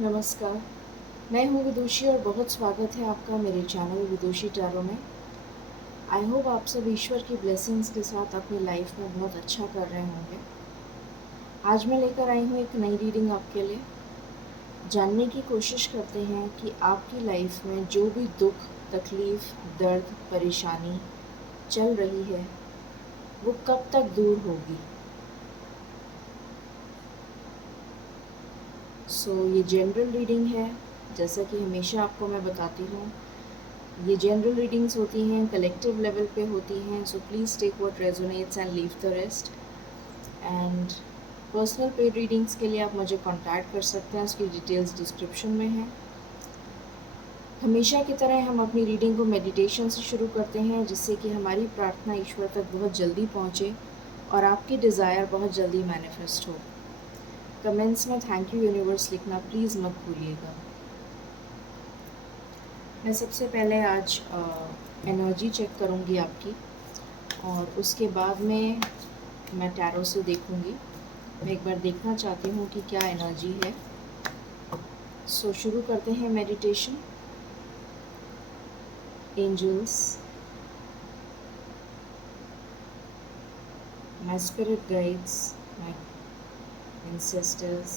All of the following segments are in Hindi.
नमस्कार। मैं हूँ विदुषी और बहुत स्वागत है आपका मेरे चैनल विदुषी टैरो में। आई होप आप सब ईश्वर की ब्लेसिंग्स के साथ अपनी लाइफ में बहुत अच्छा कर रहे होंगे। आज मैं लेकर आई हूँ एक नई रीडिंग आपके लिए। जानने की कोशिश करते हैं कि आपकी लाइफ में जो भी दुख, तकलीफ, दर्द, परेशानी चल रही है वो कब तक दूर होगी। ये जनरल रीडिंग है। जैसा कि हमेशा आपको मैं बताती हूँ, ये जनरल रीडिंग्स होती हैं, कलेक्टिव लेवल पे होती हैं। So please take what resonates and leave the rest. And personal paid readings के लिए आप मुझे कांटेक्ट कर सकते हैं, उसकी डिटेल्स डिस्क्रिप्शन में हैं। हमेशा की तरह हम अपनी रीडिंग को मेडिटेशन से शुरू करते हैं, जिससे कि हमारी प्रार्थना ईश्वर तक बहुत जल्दी पहुँचे और आपकी डिज़ायर बहुत जल्दी मैनिफेस्ट हो। कमेंट्स में थैंक यू यूनिवर्स लिखना प्लीज़ मत भूलिएगा। मैं सबसे पहले आज एनर्जी चेक करूँगी आपकी, और उसके बाद में मैं टैरो से देखूँगी। मैं एक बार देखना चाहती हूँ कि क्या एनर्जी है। शुरू करते हैं meditation. Angels, my spirit guides, my ancestors,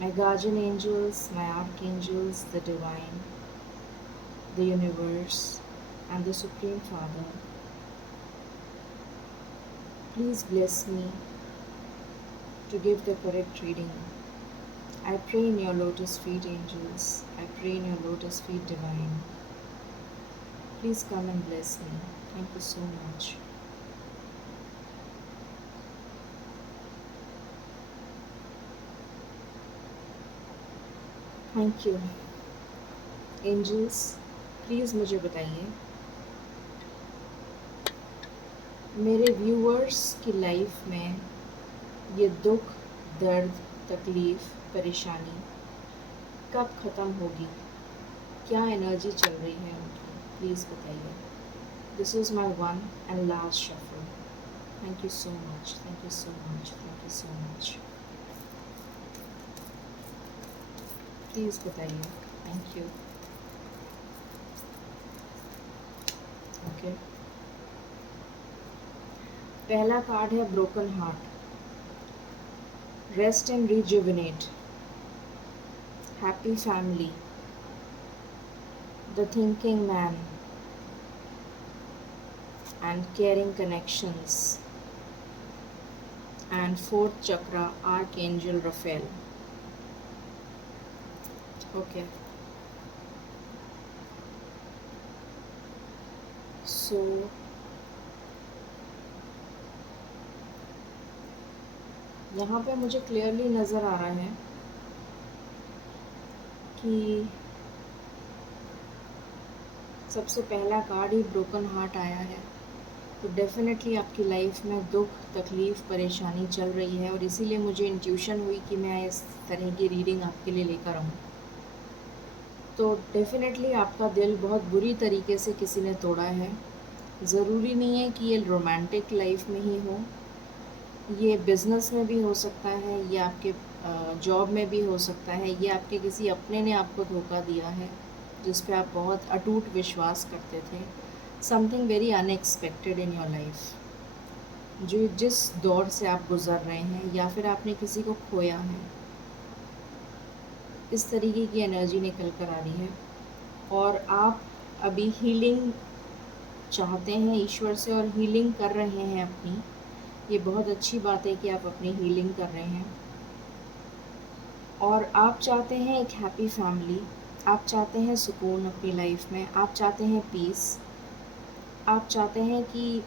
my guardian angels, my archangels, the divine, the universe, and the Supreme Father, please bless me to give the correct reading. I pray in your lotus feet, angels. I pray in your lotus feet, divine. Please come and bless me. Thank you so much. Thank you. Angels, please मुझे बताइए, मेरे व्यूअर्स की लाइफ में ये दुख, दर्द, तकलीफ़, परेशानी कब ख़त्म होगी। क्या एनर्जी चल रही है उनकी, प्लीज़ बताइए। This is my one and last shuffle. Thank you so much, thank you so much, thank you so much. Please बताइए। Thank you. ओके, पहला कार्ड है broken heart. Rest and rejuvenate, happy family, the thinking man and caring connections, and fourth chakra archangel Raphael. Okay, so यहाँ पे मुझे क्लियरली नज़र आ रहा है कि सबसे पहला कार्ड ही ब्रोकन हार्ट आया है। तो डेफिनेटली आपकी लाइफ में दुख, तकलीफ़, परेशानी चल रही है, और इसीलिए मुझे इंट्यूशन हुई कि मैं इस तरह की रीडिंग आपके लिए लेकर आऊँ। तो डेफिनेटली आपका दिल बहुत बुरी तरीके से किसी ने तोड़ा है। ज़रूरी नहीं है कि ये रोमांटिक लाइफ में ही हो, ये बिज़नेस में भी हो सकता है, ये आपके जॉब में भी हो सकता है, ये आपके किसी अपने ने आपको धोखा दिया है जिस पे आप बहुत अटूट विश्वास करते थे। Something very unexpected in your life, जो जिस दौर से आप गुज़र रहे हैं, या फिर आपने किसी को खोया है, इस तरीके की एनर्जी निकल कर आ रही है। और आप अभी हीलिंग चाहते हैं ईश्वर से, और हीलिंग कर रहे हैं अपनी। ये बहुत अच्छी बात है कि आप अपनी हीलिंग कर रहे हैं, और आप चाहते हैं एक हैप्पी फैमिली, आप चाहते हैं सुकून अपनी लाइफ में, आप चाहते हैं पीस, आप चाहते हैं कि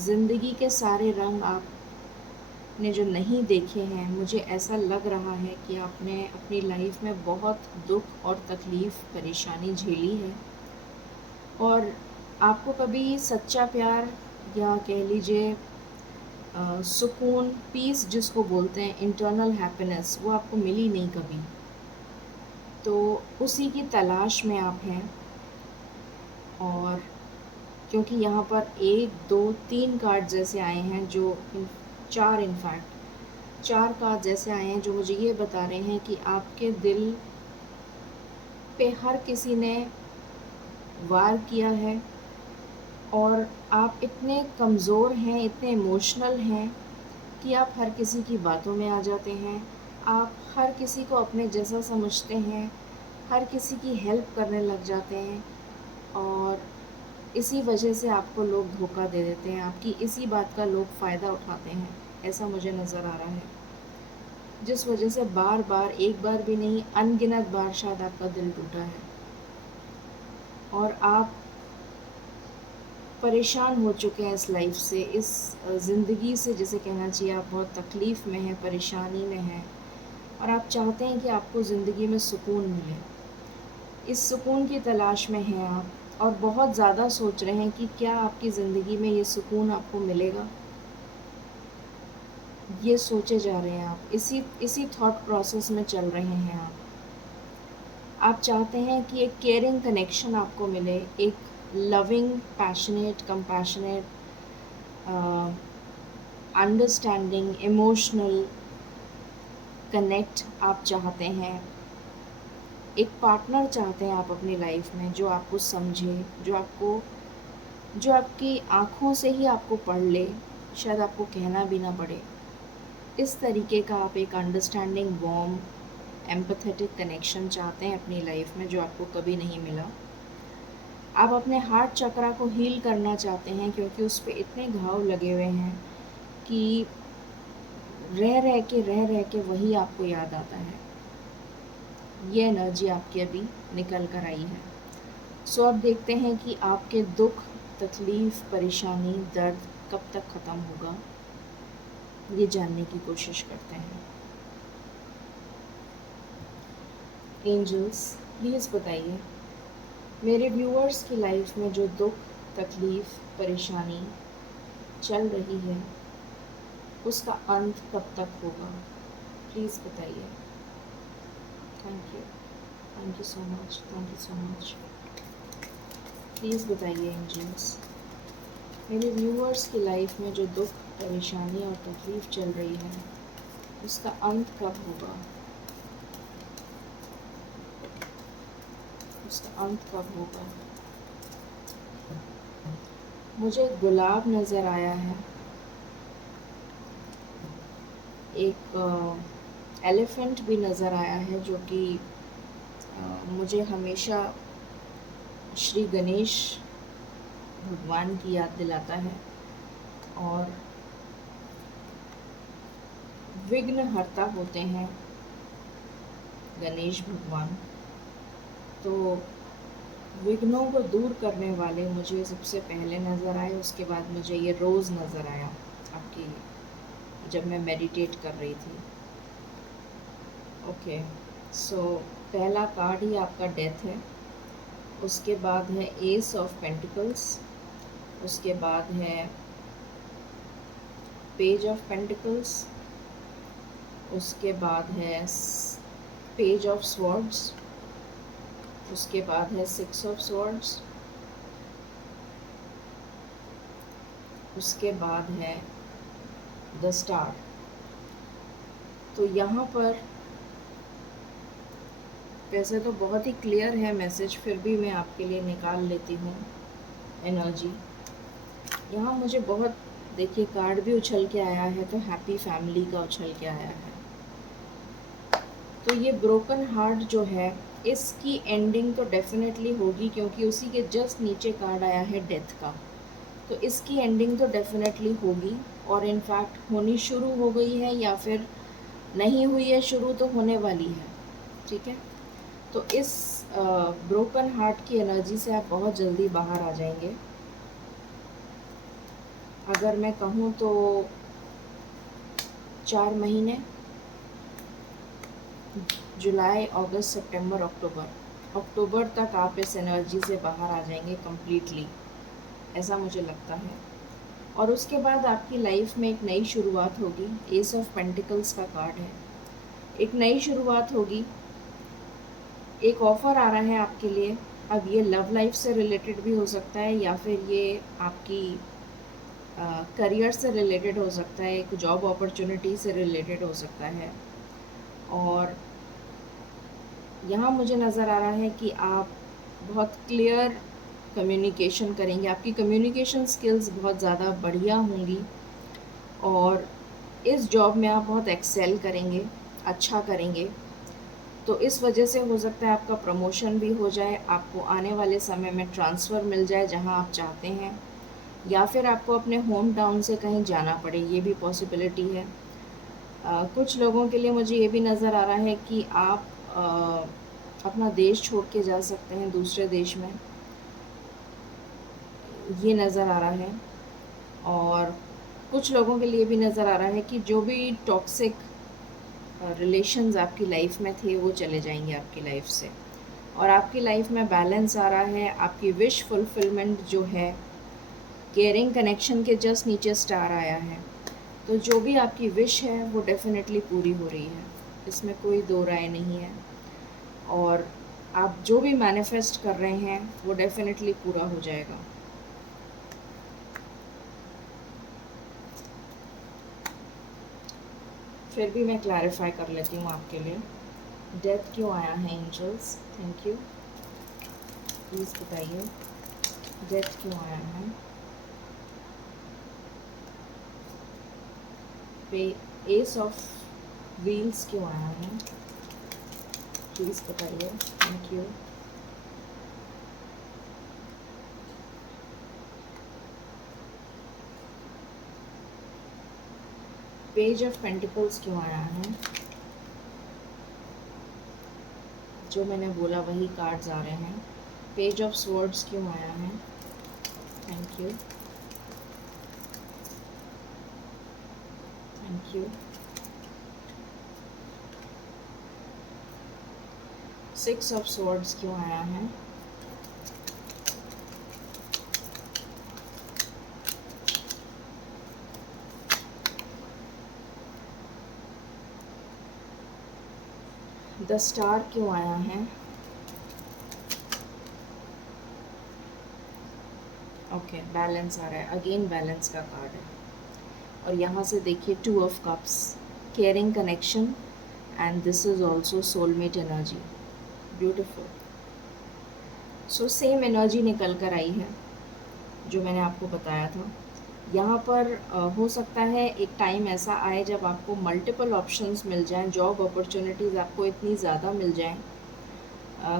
ज़िंदगी के सारे रंग आपने जो नहीं देखे हैं, मुझे ऐसा लग रहा है कि आपने अपनी लाइफ में बहुत दुख और तकलीफ़, परेशानी झेली है, और आपको कभी सच्चा प्यार, या कह लीजिए सुकून, पीस जिसको बोलते हैं, इंटरनल हैप्पीनेस, वो आपको मिली नहीं कभी। तो उसी की तलाश में आप हैं। और क्योंकि यहाँ पर 1, 2, 3 कार्ड जैसे आए हैं, जो 4 इनफैक्ट, 4 कार्ड ऐसे आए हैं जो मुझे ये बता रहे हैं कि आपके दिल पे हर किसी ने वार किया है और आप इतने कमज़ोर हैं, इतने इमोशनल हैं कि आप हर किसी की बातों में आ जाते हैं। आप हर किसी को अपने जैसा समझते हैं, हर किसी की हेल्प करने लग जाते हैं और इसी वजह से आपको लोग धोखा दे देते हैं। आपकी इसी बात का लोग फ़ायदा उठाते हैं, ऐसा मुझे नज़र आ रहा है। जिस वजह से बार-बार, एक बार भी नहीं, अनगिनत बार शायद आपका दिल टूटा है और आप परेशान हो चुके हैं इस लाइफ से, इस ज़िंदगी से, जिसे कहना चाहिए। आप बहुत तकलीफ़ में हैं, परेशानी में हैं और आप चाहते हैं कि आपको ज़िंदगी में सुकून मिले। इस सुकून की तलाश में हैं आप और बहुत ज़्यादा सोच रहे हैं कि क्या आपकी ज़िंदगी में ये सुकून आपको मिलेगा। ये सोचे जा रहे हैं आप, इसी थॉट प्रोसेस में चल रहे हैं आप। आप चाहते हैं कि एक केयरिंग कनेक्शन आपको मिले, एक loving, passionate, compassionate, understanding, emotional connect आप चाहते हैं। एक पार्टनर चाहते हैं आप अपनी लाइफ में जो आपको समझे, जो आपकी आँखों से ही आपको पढ़ ले, शायद आपको कहना भी ना पड़े। इस तरीके का आप एक अंडरस्टैंडिंग, वार्म, एम्पैथेटिक कनेक्शन चाहते हैं अपनी लाइफ में जो आपको कभी नहीं मिला। आप अपने हार्ट चक्रा को हील करना चाहते हैं क्योंकि उस पे इतने घाव लगे हुए हैं कि रह के वही आपको याद आता है। ये एनर्जी आपकी अभी निकल कर आई है। सो अब देखते हैं कि आपके दुख, तकलीफ़, परेशानी, दर्द कब तक ख़त्म होगा, ये जानने की कोशिश करते हैं। एंजल्स, प्लीज़ बताइए मेरे व्यूअर्स की लाइफ में जो दुख, तकलीफ़, परेशानी चल रही है उसका अंत कब तक होगा, प्लीज़ बताइए। Thank you so much, thank you so much. Please बताइए एंजल्स, मेरे व्यूअर्स की लाइफ में जो दुख, परेशानी और तकलीफ़ चल रही है उसका अंत कब होगा, उसका अंत कब होगा। मुझे गुलाब नज़र आया है, एक एलिफेंट भी नज़र आया है जो कि मुझे हमेशा श्री गणेश भगवान की याद दिलाता है और विघ्नहर्ता होते हैं गणेश भगवान। तो विघ्नों को दूर करने वाले मुझे सबसे पहले नज़र आए, उसके बाद मुझे ये रोज़ नज़र आया आपकी, जब मैं मेडिटेट कर रही थी। ओके, सो पहला कार्ड ही आपका डेथ है, उसके बाद है एस ऑफ पेंटिकल्स, उसके बाद है पेज ऑफ पेंटिकल्स, उसके बाद है पेज ऑफ स्वॉर्ड्स, उसके बाद है 6 ऑफ स्वॉर्ड्स, उसके बाद है द स्टार। तो यहाँ पर वैसे तो बहुत ही क्लियर है मैसेज, फिर भी मैं आपके लिए निकाल लेती हूँ एनर्जी। यहाँ मुझे बहुत, देखिए कार्ड भी उछल के आया है, तो हैप्पी फैमिली का उछल के आया है। तो ये ब्रोकन हार्ट जो है इसकी एंडिंग तो डेफिनेटली होगी क्योंकि उसी के जस्ट नीचे कार्ड आया है डेथ का। तो इसकी एंडिंग तो डेफिनेटली होगी और इनफैक्ट होनी शुरू हो गई है या फिर नहीं हुई है शुरू, तो होने वाली है। ठीक है, तो इस ब्रोकन हार्ट की एनर्जी से आप बहुत जल्दी बाहर आ जाएंगे। अगर मैं कहूँ तो 4 महीने, जुलाई, अगस्त, सितंबर, अक्टूबर तक आप इस एनर्जी से बाहर आ जाएंगे कम्प्लीटली, ऐसा मुझे लगता है। और उसके बाद आपकी लाइफ में एक नई शुरुआत होगी। एस ऑफ पेंटिकल्स का कार्ड है, एक नई शुरुआत होगी, एक ऑफ़र आ रहा है आपके लिए। अब ये लव लाइफ से रिलेटेड भी हो सकता है या फिर ये आपकी करियर से रिलेटेड हो सकता है, एक जॉब अपॉर्चुनिटी से रिलेटेड हो सकता है। और यहाँ मुझे नज़र आ रहा है कि आप बहुत क्लियर कम्युनिकेशन करेंगे, आपकी कम्युनिकेशन स्किल्स बहुत ज़्यादा बढ़िया होंगी और इस जॉब में आप बहुत एक्सेल करेंगे, अच्छा करेंगे। तो इस वजह से हो सकता है आपका प्रमोशन भी हो जाए, आपको आने वाले समय में ट्रांसफ़र मिल जाए जहाँ आप चाहते हैं, या फिर आपको अपने होम टाउन से कहीं जाना पड़े, ये भी पॉसिबिलिटी है। कुछ लोगों के लिए मुझे ये भी नज़र आ रहा है कि आप अपना देश छोड़ के जा सकते हैं दूसरे देश में, ये नज़र आ रहा है। और कुछ लोगों के लिए भी नज़र आ रहा है कि जो भी टॉक्सिक रिलेशंस आपकी लाइफ में थे वो चले जाएंगे आपकी लाइफ से, और आपकी लाइफ में बैलेंस आ रहा है। आपकी विश फुलफिलमेंट जो है, केयरिंग कनेक्शन के जस्ट नीचे स्टार आया है, तो जो भी आपकी विश है वो डेफिनेटली पूरी हो रही है, इसमें कोई दो राय नहीं है। और आप जो भी मैनिफेस्ट कर रहे हैं वो डेफिनेटली पूरा हो जाएगा। फिर भी मैं क्लैरिफाई कर लेती हूँ आपके लिए। डेथ क्यों आया है एंजल्स? थैंक यू, प्लीज़ बताइए डेथ क्यों आया है। एस ऑफ व्हील्स क्यों आया है, प्लीज़ बताइए। Thank you. Page of pentacles क्यों आया है? जो मैंने बोला वही कार्ड्स आ रहे हैं। पेज ऑफ स्वॉर्ड्स क्यों आया है? Thank you, thank you. 6 of swords क्यों आया है? द स्टार क्यों आया है? ओके, बैलेंस आ रहा है, अगेन बैलेंस का कार्ड है। और यहाँ से देखिए 2 of cups, caring connection, and this is also soulmate energy. Beautiful. So same energy निकल कर आई है जो मैंने आपको बताया था। यहाँ पर हो सकता है एक टाइम ऐसा आए जब आपको मल्टीपल ऑप्शंस मिल जाएं, जॉब अपॉर्चुनिटीज़ आपको इतनी ज़्यादा मिल जाएं,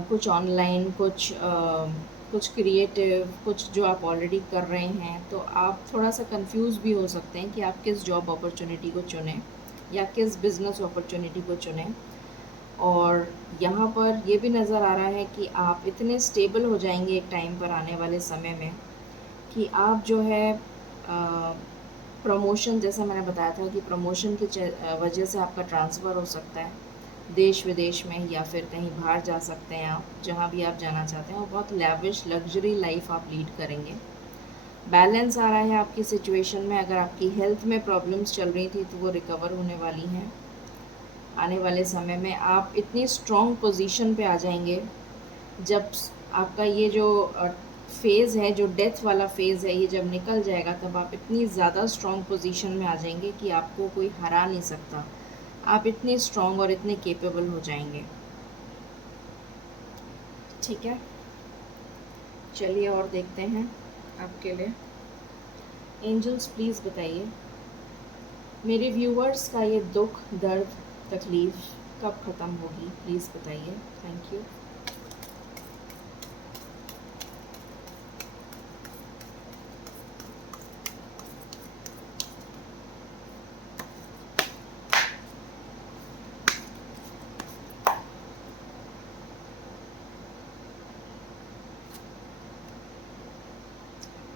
कुछ ऑनलाइन, कुछ क्रिएटिव, कुछ जो आप ऑलरेडी कर रहे हैं, तो आप थोड़ा सा कंफ्यूज भी हो सकते हैं कि आप किस जॉब अपॉर्चुनिटी को चुनें या किस बिज़नेस अपॉर्चुनिटी को चुनें। और यहाँ पर ये भी नज़र आ रहा है कि आप इतने स्टेबल हो जाएंगे एक टाइम पर आने वाले समय में कि आप जो है प्रमोशन, जैसा मैंने बताया था कि प्रमोशन की वजह से आपका ट्रांसफ़र हो सकता है देश विदेश में, या फिर कहीं बाहर जा सकते हैं आप, जहाँ भी आप जाना चाहते हैं, और बहुत लेविश लग्जरी लाइफ आप लीड करेंगे। बैलेंस आ रहा है आपकी सिचुएशन में। अगर आपकी हेल्थ में प्रॉब्लम्स चल रही थी तो वो रिकवर होने वाली हैं। आने वाले समय में आप इतनी स्ट्रॉन्ग पोजीशन पे आ जाएंगे, जब आपका ये जो फेज़ है, जो डेथ वाला फेज़ है, ये जब निकल जाएगा तब आप इतनी ज़्यादा स्ट्रॉन्ग पोजीशन में आ जाएंगे कि आपको कोई हरा नहीं सकता। आप इतने स्ट्रॉन्ग और इतने केपेबल हो जाएंगे। ठीक है, चलिए और देखते हैं आपके लिए। एंजल्स प्लीज़ बताइए मेरे व्यूवर्स का ये दुख, दर्द, तकलीफ़ कब ख़त्म होगी, प्लीज़ बताइए। Thank you.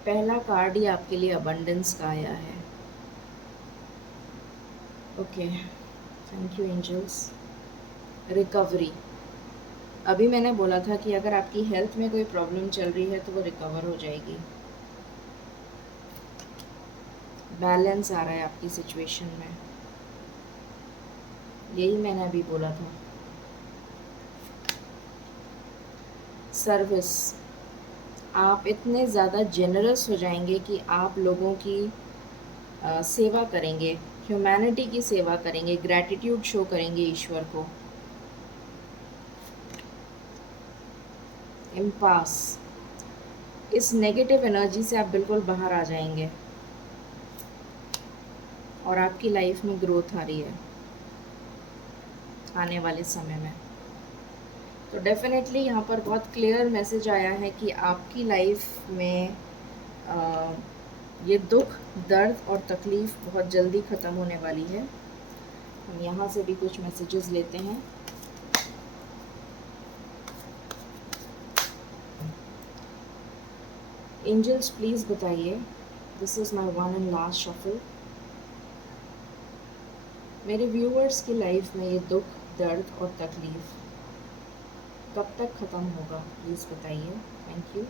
पहला कार्ड ही आपके लिए अबंडेंस का आया है। Okay, thank you angels. Recovery, अभी मैंने बोला था कि अगर आपकी हेल्थ में कोई प्रॉब्लम चल रही है तो वो रिकवर हो जाएगी। बैलेंस आ रहा है आपकी सिचुएशन में, यही मैंने अभी बोला था। सर्विस, आप इतने ज़्यादा जेनरस हो जाएंगे कि आप लोगों की सेवा करेंगे, ह्यूमैनिटी की सेवा करेंगे, ग्रैटिट्यूड शो करेंगे ईश्वर को। इम्पास, इस नेगेटिव एनर्जी से आप बिल्कुल बाहर आ जाएंगे और आपकी लाइफ में ग्रोथ आ रही है आने वाले समय में। तो डेफिनेटली यहाँ पर बहुत क्लियर मैसेज आया है कि आपकी लाइफ में ये दुख, दर्द और तकलीफ़ बहुत जल्दी ख़त्म होने वाली है। हम यहाँ से भी कुछ मैसेजेस लेते हैं। एंजल्स प्लीज़ बताइए, this is my one and last shuffle, मेरे व्यूअर्स की लाइफ में ये दुख, दर्द और तकलीफ़ कब तक ख़त्म होगा, प्लीज़ बताइए। Thank you.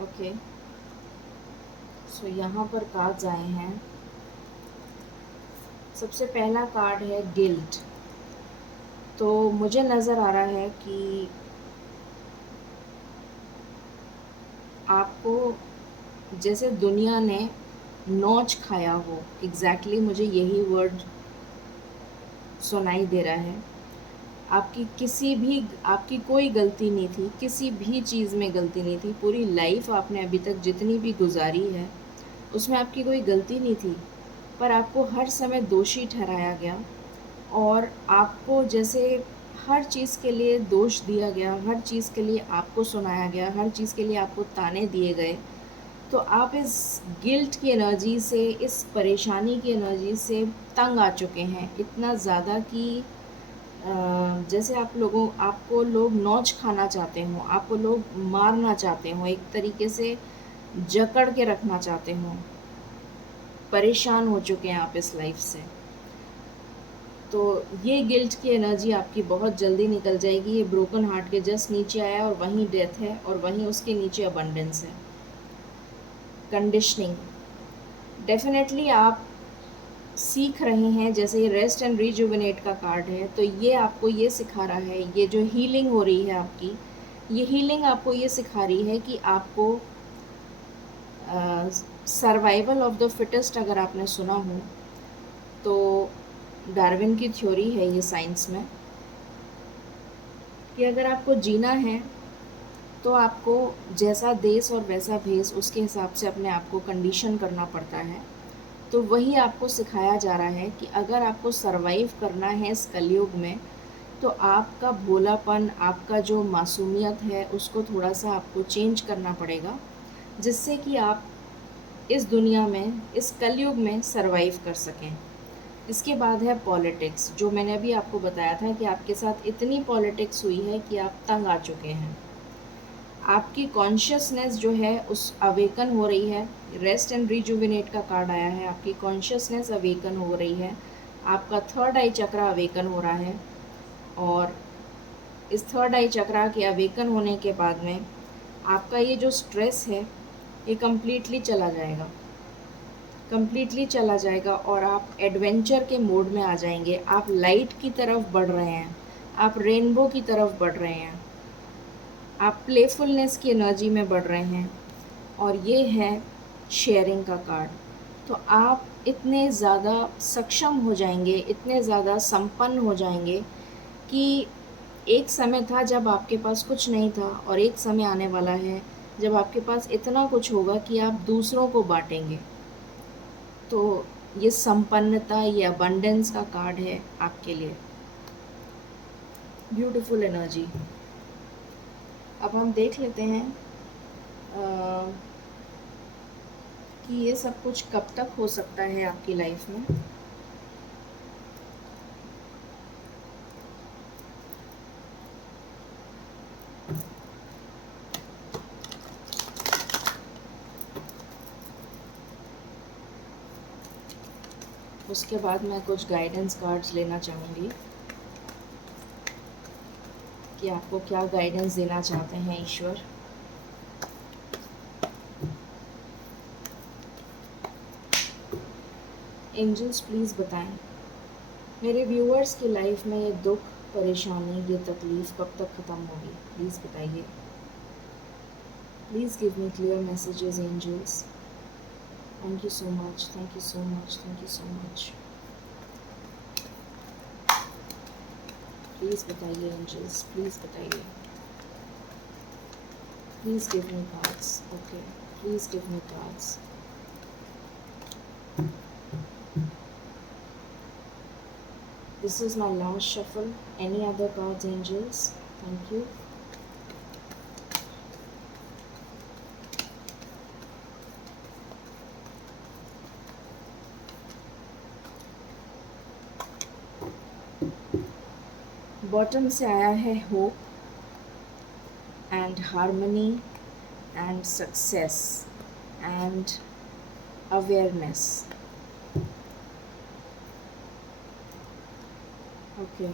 ओके, सो यहाँ पर कार्ड्स आए हैं। सबसे पहला कार्ड है गिल्ट। तो मुझे नज़र आ रहा है कि आपको जैसे दुनिया ने नोच खाया हो, एग्जैक्टली मुझे यही वर्ड सुनाई दे रहा है। आपकी कोई गलती नहीं थी, किसी भी चीज़ में गलती नहीं थी। पूरी लाइफ आपने अभी तक जितनी भी गुजारी है उसमें आपकी कोई गलती नहीं थी, पर आपको हर समय दोषी ठहराया गया और आपको जैसे हर चीज़ के लिए दोष दिया गया, हर चीज़ के लिए आपको सुनाया गया, हर चीज़ के लिए आपको ताने दिए गए। तो आप इस गिल्ट की एनर्जी से, इस परेशानी की एनर्जी से तंग आ चुके हैं इतना ज़्यादा कि जैसे आपको लोग नोच खाना चाहते हों, आपको लोग मारना चाहते हों, एक तरीके से जकड़ के रखना चाहते हों। परेशान हो चुके हैं आप इस लाइफ से। तो ये गिल्ट की एनर्जी आपकी बहुत जल्दी निकल जाएगी। ये ब्रोकन हार्ट के जस्ट नीचे आया और वहीं डेथ है और वहीं उसके नीचे अबंडेंस है। कंडीशनिंग, डेफिनेटली आप सीख रहे हैं। जैसे ये रेस्ट एंड रिजुविनेट का कार्ड है, तो ये आपको ये सिखा रहा है, ये जो हीलिंग हो रही है आपकी, ये हीलिंग आपको ये सिखा रही है कि आपको सर्वाइवल ऑफ द फिटेस्ट, अगर आपने सुना हो तो डार्विन की थ्योरी है ये साइंस में, कि अगर आपको जीना है तो आपको जैसा देश और वैसा भेष, उसके हिसाब से अपने आप को कंडीशन करना पड़ता है। तो वही आपको सिखाया जा रहा है कि अगर आपको सरवाइव करना है इस कलयुग में, तो आपका भोलापन, आपका जो मासूमियत है, उसको थोड़ा सा आपको चेंज करना पड़ेगा, जिससे कि आप इस दुनिया में, इस कलयुग में सरवाइव कर सकें। इसके बाद है पॉलिटिक्स, जो मैंने अभी आपको बताया था कि आपके साथ इतनी पॉलिटिक्स हुई है कि आप तंग आ चुके हैं। आपकी कॉन्शियसनेस जो है उस अवेकन हो रही है। रेस्ट एंड रिजुविनेट का कार्ड आया है, आपकी कॉन्शियसनेस अवेकन हो रही है, आपका थर्ड आई चक्रा अवेकन हो रहा है। और इस थर्ड आई चक्रा के अवेकन होने के बाद में आपका ये जो स्ट्रेस है ये कम्प्लीटली चला जाएगा, कम्प्लीटली चला जाएगा और आप एडवेंचर के मोड में आ जाएंगे। आप लाइट की तरफ बढ़ रहे हैं, आप रेनबो की तरफ बढ़ रहे हैं, आप प्लेफुलनेस की एनर्जी में बढ़ रहे हैं। और ये है शेयरिंग का कार्ड। तो आप इतने ज़्यादा सक्षम हो जाएंगे, इतने ज़्यादा संपन्न हो जाएंगे कि एक समय था जब आपके पास कुछ नहीं था, और एक समय आने वाला है जब आपके पास इतना कुछ होगा कि आप दूसरों को बांटेंगे। तो ये संपन्नता, ये अबंडेंस का कार्ड है आपके लिए। Beautiful energy. अब हम देख लेते हैं कि ये सब कुछ कब तक हो सकता है आपकी लाइफ में। उसके बाद मैं कुछ गाइडेंस कार्ड्स लेना चाहूँगी। कि आपको क्या गाइडेंस देना चाहते हैं ईश्वर। एंजल्स प्लीज़ बताएं मेरे व्यूअर्स की लाइफ में ये दुख, परेशानी, ये तकलीफ़ कब तक ख़त्म होगी। प्लीज़ बताइए। Please give me clear messages angels. Thank you so much, thank you so much, thank you so much. Please बताइए एंजल्स, प्लीज़ बताइए। Please give me cards. Okay, please give me cards. This is my last shuffle. Any other cards, angels? Thank you. Bottom से आया है hope and harmony and success and awareness. Okay.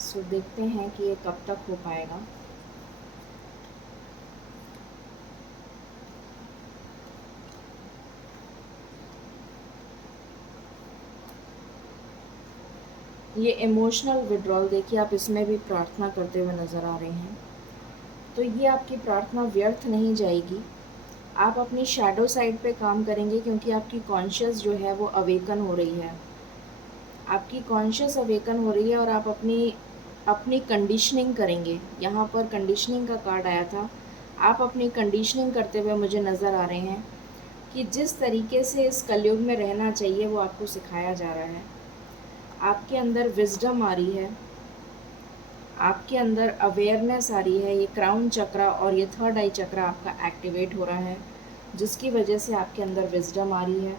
So देखते हैं कि ये कब तक हो पाएगा। ये इमोशनल विड्रॉल देखिए, आप इसमें भी प्रार्थना करते हुए नज़र आ रहे हैं, तो ये आपकी प्रार्थना व्यर्थ नहीं जाएगी। आप अपनी शैडो साइड पे काम करेंगे क्योंकि आपकी कॉन्शियस जो है वो अवेकन हो रही है। आपकी कॉन्शियस अवेकन हो रही है और आप अपनी अपनी कंडीशनिंग करेंगे। यहाँ पर कंडीशनिंग का कार्ड आया था। आप अपनी कंडीशनिंग करते हुए मुझे नज़र आ रहे हैं कि जिस तरीके से इस कलयुग में रहना चाहिए वो आपको सिखाया जा रहा है। आपके अंदर विजडम आ रही है, आपके अंदर अवेयरनेस आ रही है। ये क्राउन चक्रा और ये थर्ड आई चक्रा आपका एक्टिवेट हो रहा है, जिसकी वजह से आपके अंदर विजडम आ रही है।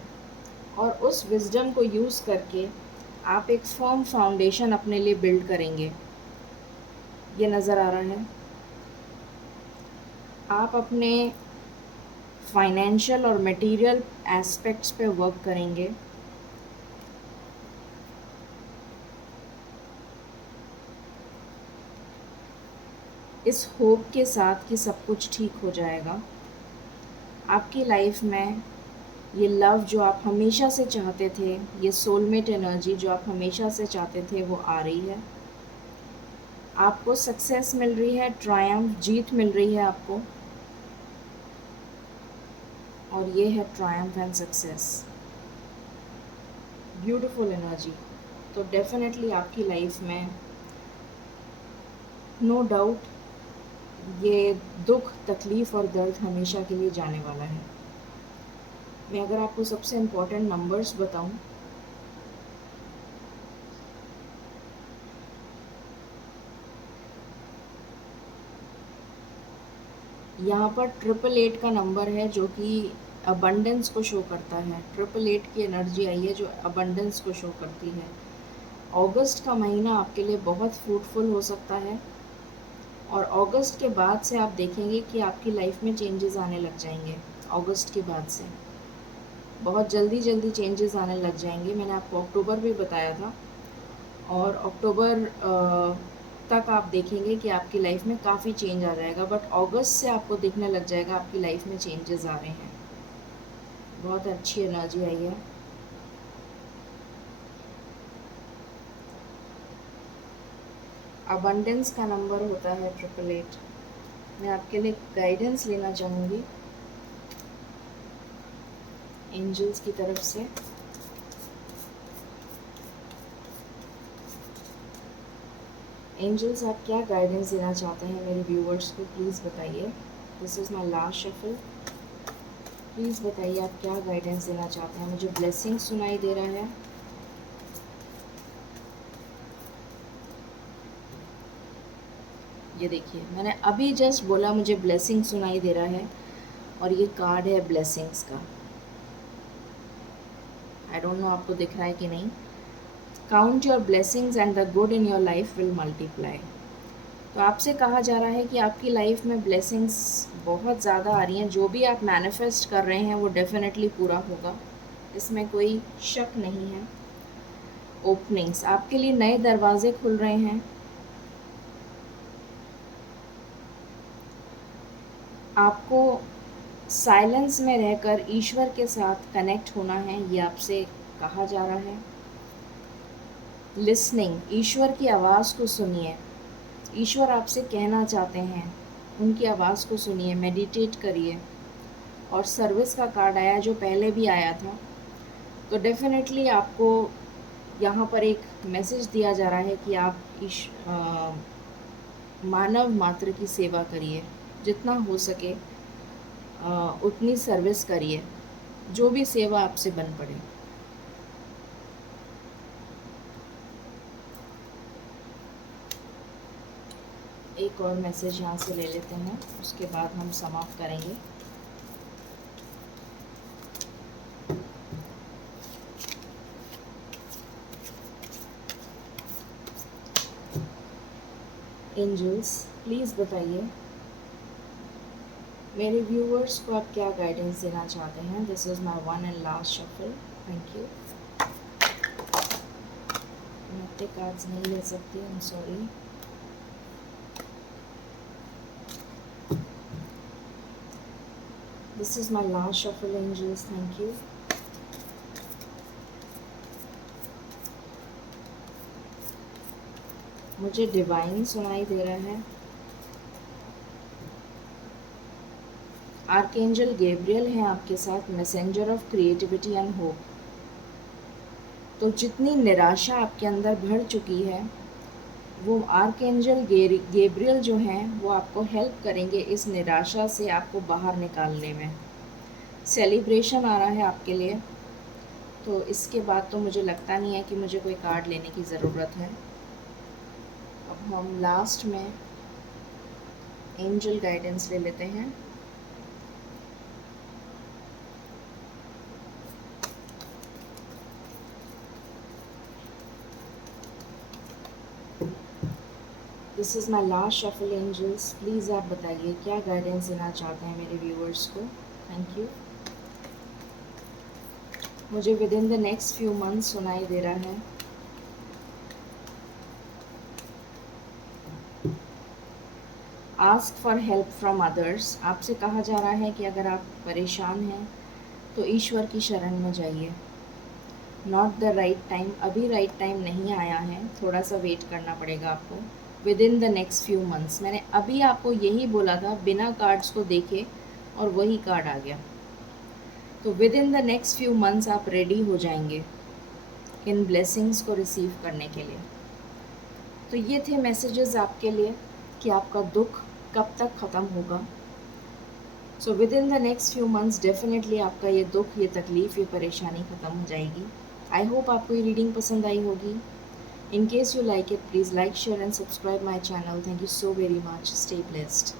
और उस विजडम को यूज़ करके आप एक फर्म फाउंडेशन अपने लिए बिल्ड करेंगे। ये नज़र आ रहा है। आप अपने फाइनेंशियल और मटेरियल एस्पेक्ट्स पे वर्क करेंगे। इस होप के साथ कि सब कुछ ठीक हो जाएगा। आपकी लाइफ में ये लव जो आप हमेशा से चाहते थे, ये सोलमेट एनर्जी जो आप हमेशा से चाहते थे, वो आ रही है। आपको सक्सेस मिल रही है, ट्रायम्फ, जीत मिल रही है आपको। और ये है Triumph and success, beautiful energy. तो डेफिनेटली आपकी लाइफ में नो डाउट ये दुख, तकलीफ़ और दर्द हमेशा के लिए जाने वाला है। मैं अगर आपको सबसे इम्पोर्टेंट नंबर्स बताऊं, यहाँ पर 888 का नंबर है जो कि अबंडेंस को शो करता है। 888 की एनर्जी आई है जो अबंडेंस को शो करती है। अगस्त का महीना आपके लिए बहुत फ्रूटफुल हो सकता है और अगस्त के बाद से आप देखेंगे कि आपकी लाइफ में चेंजेस आने लग जाएंगे। अगस्त के बाद से बहुत जल्दी जल्दी चेंजेस आने लग जाएंगे। मैंने आपको अक्टूबर भी बताया था और अक्टूबर तक आप देखेंगे कि आपकी लाइफ में काफ़ी चेंज आ जाएगा, बट अगस्त से आपको दिखने लग जाएगा आपकी लाइफ में चेंजेस आ रहे हैं। बहुत अच्छी एनर्जी आई है। अबंडेंस का नंबर होता है 888। मैं आपके लिए गाइडेंस लेना चाहूँगी एंजल्स की तरफ से। एंजल्स आप क्या गाइडेंस देना चाहते हैं मेरे व्यूवर्स को, प्लीज़ बताइए। This is my last shuffle. Please बताइए आप क्या गाइडेंस देना चाहते हैं। मुझे ब्लेसिंग सुनाई दे रहा है। ये देखिए, मैंने अभी जस्ट बोला मुझे ब्लेसिंग सुनाई दे रहा है और ये कार्ड है ब्लेसिंग्स का। आई डोंट नो आपको दिख रहा है कि नहीं। Count your blessings and the good in your life will multiply. तो आपसे कहा जा रहा है कि आपकी लाइफ में ब्लेसिंग्स बहुत ज़्यादा आ रही हैं। जो भी आप मैनिफेस्ट कर रहे हैं वो डेफिनेटली पूरा होगा, इसमें कोई शक नहीं है। ओपनिंग्स, आपके लिए नए दरवाजे खुल रहे हैं। आपको साइलेंस में रहकर ईश्वर के साथ कनेक्ट होना है, ये आपसे कहा जा रहा है। लिसनिंग, ईश्वर की आवाज़ को सुनिए। ईश्वर आपसे कहना चाहते हैं, उनकी आवाज़ को सुनिए, मेडिटेट करिए। और सर्विस का कार्ड आया जो पहले भी आया था, तो डेफिनेटली आपको यहाँ पर एक मैसेज दिया जा रहा है कि आप मानव मात्र की सेवा करिए, जितना हो सके उतनी सर्विस करिए, जो भी सेवा आपसे बन पड़े। एक और मैसेज यहाँ से ले लेते हैं, उसके बाद हम समाप्त करेंगे। एंजल्स, प्लीज़ बताइए मेरे व्यूअर्स को आप क्या गाइडेंस देना चाहते हैं। This is my one and last shuffle. Thank you. मैं इतने कार्ड्स नहीं ले सकती, I am sorry. This is my last shuffle angels, thank you. मुझे डिवाइन सुनाई दे रहा है। आर्कएंजल गैब्रियल हैं आपके साथ, messenger of creativity and hope. तो जितनी निराशा आपके अंदर भर चुकी है, वो आर्कएंजल गैब्रियल जो हैं वो आपको हेल्प करेंगे इस निराशा से आपको बाहर निकालने में। सेलिब्रेशन आ रहा है आपके लिए, तो इसके बाद तो मुझे लगता नहीं है कि मुझे कोई कार्ड लेने की ज़रूरत है। अब हम लास्ट में एंजल गाइडेंस ले लेते हैं। This is my last shuffle angels, please आप बताइए क्या गाइडेंस देना चाहते हैं मेरे व्यूअर्स को। Thank you. मुझे within the next few months सुनाई दे रहा है। Ask for help from others, आपसे कहा जा रहा है कि अगर आप परेशान हैं तो ईश्वर की शरण में जाइए। नॉट द राइट टाइम, अभी राइट टाइम नहीं आया है, थोड़ा सा वेट करना पड़ेगा आपको। With in the next few months, मैंने अभी आपको यही बोला था, बिना कार्ड्स को देखे और वही कार्ड आ गया। तो with in the next few months आप रेडी हो जाएंगे इन ब्लेसिंग्स को रिसीव करने के लिए। तो ये थे मैसेजेस आपके लिए कि आपका दुख कब तक ख़त्म होगा। So with in the next few months definitely आपका ये दुख, ये तकलीफ़, ये परेशानी ख़त्म हो जाएगी। आई होप आपको ये रीडिंग पसंद आई होगी। In case you like it, please like, share and subscribe my channel. Thank you so very much. Stay blessed.